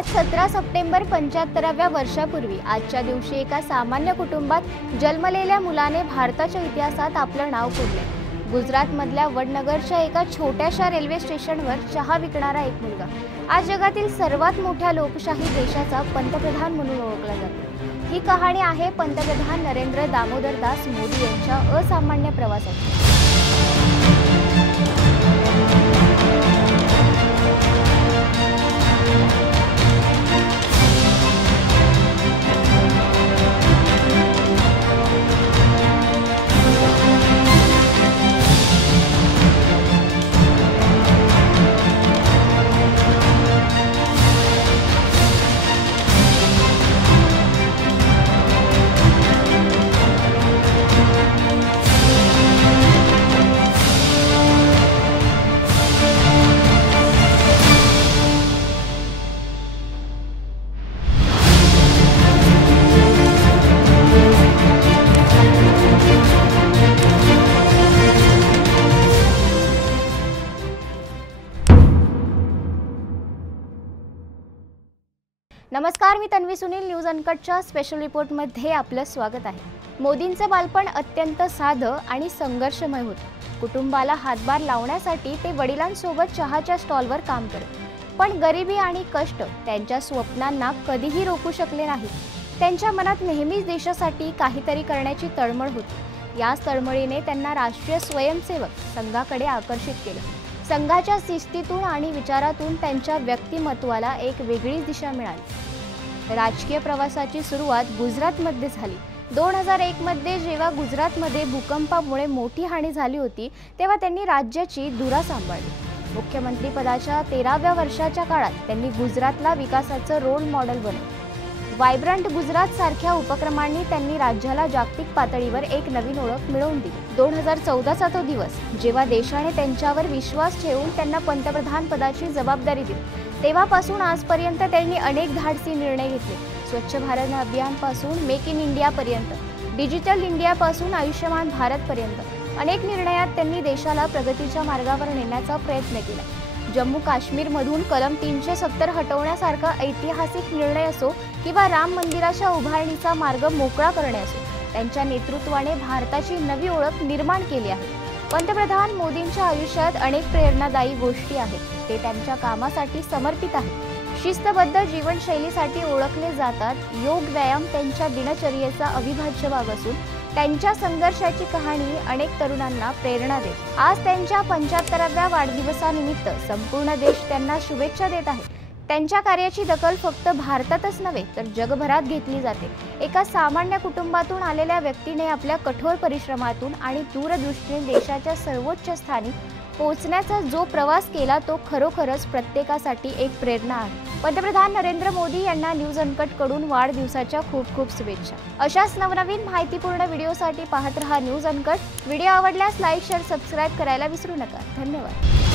आज 17 सप्टेंबर 75व्या वर्षापूर्वी आजच्या दिवशी एका सामान्य कुटुंबात जन्मलेल्या मुलाने भारताच्या इतिहासात आपलं नाव कोरले। गुजरातमधल्या वडनगरच्या एका छोट्याशा रेल्वे स्टेशनवर चहा विकणारा एक मुलगा आज जगातील सर्वात मोठ्या लोकशाही देशाचा पंतप्रधान म्हणून ओळखला जातो। ही कहाणी आहे पंतप्रधान नरेंद्र दामोदर दास मोदी यांच्या असामान्य प्रवासाची। नमस्कार, मी तन्वी सुनील। न्यूज अनकटच्या स्पेशल रिपोर्टमध्ये आपलं स्वागत आहे। मोदींचं बालपण अत्यंत साधं आणि संघर्षमय होतं। कुटुंबाला हातभार लावण्यासाठी ते वडिलांसोबत चहाच्या स्टॉलवर काम करत, पण गरिबी आणि कष्ट त्यांच्या स्वप्नांना कधीही रोखू शकले नाही। त्यांच्या मनात नेहमीच देशासाठी काहीतरी करण्याची तळमळ होती। याच तळमळीने त्यांना राष्ट्रीय स्वयंसेवक संघाकडे आकर्षित केलं। संघाच्या शिस्तीतून आणि विचारातून त्यांच्या व्यक्तिमत्वाला एक वेगळी दिशा मिळाली। राजकीय प्रवासाची सुरुवात गुजरातमध्ये झाली। 2001 मध्ये जेव्हा गुजरातमध्ये भूकंपामुळे मोठी हानी झाली होती, तेव्हा त्यांनी राज्याची धुरा सांभाळली। मुख्यमंत्री पदाच्या 13व्या वर्षाच्या काळात त्यांनी गुजरातला विकासाचं रोल मॉडेल बनवलं। वायब्रंट गुजरात सारख्या उपक्रमांनी त्यांनी राज्याला जागतिक पातळीवर एक नवीन ओळख मिळवून दिली। 2014चा तो दिवस जेव्हा देशाने त्यांच्यावर विश्वास ठेवून त्यांना पंतप्रधान पदाची जबाबदारी दिली, तेव्हापासून आजपर्यंत त्यांनी अनेक धाडसी निर्णय घेतले। स्वच्छ भारत अभियानपासून मेक इन इंडियापर्यंत, डिजिटल इंडियापासून आयुष्यमान भारतपर्यंत अनेक निर्णयात त्यांनी देशाला प्रगतीच्या मार्गावर नेण्याचा प्रयत्न केला। जम्मू काश्मीरमधून कलम 370 हटवण्यासारखा ऐतिहासिक निर्णय असो किंवा राम मंदिराच्या उभारणीचा मार्ग मोकळा करणे असो, त्यांच्या नेतृत्वाने भारताची नवी ओळख निर्माण केली आहे। पंतप्रधान मोदींच्या आयुष्यात अनेक प्रेरणादायी गोष्टी आहेत। ते त्यांच्या कामासाठी समर्पित आहेत, शिस्तबद्ध जीवनशैलीसाठी ओळखले जातात। योग व्यायाम त्यांच्या दिनचर्येचा अविभाज्य भाग असून त्यांच्या संघर्षाची कहाणी अनेक तरुणांना प्रेरणा देते। आज त्यांच्या 75व्या वाढदिवसानिमित्त संपूर्ण देश त्यांना शुभेच्छा देत आहे। त्यांच्या कार्याची दखल फक्त भारतातच नव्हे तर जगभरात घेतली जाते। एका सामान्य कुटुंबातून आलेल्या व्यक्तीने आपल्या कठोर परिश्रमातून आणि दूरदृष्टीने देशाच्या सर्वोच्च स्थानी पोहोचण्याचा जो प्रवास केला, तो खरोखरच प्रत्येकासाठी एक प्रेरणा आहे। पंतप्रधान नरेंद्र मोदी यांना न्यूज अनकट कडून वाढदिवसाच्या खूप खूप शुभेच्छा। अशाच नवनवीन माहितीपूर्ण व्हिडिओसाठी पाहत रहा न्यूज अनकट। व्हिडिओ आवडल्यास लाईक, शेअर, सबस्क्राइब करायला विसरू नका। धन्यवाद।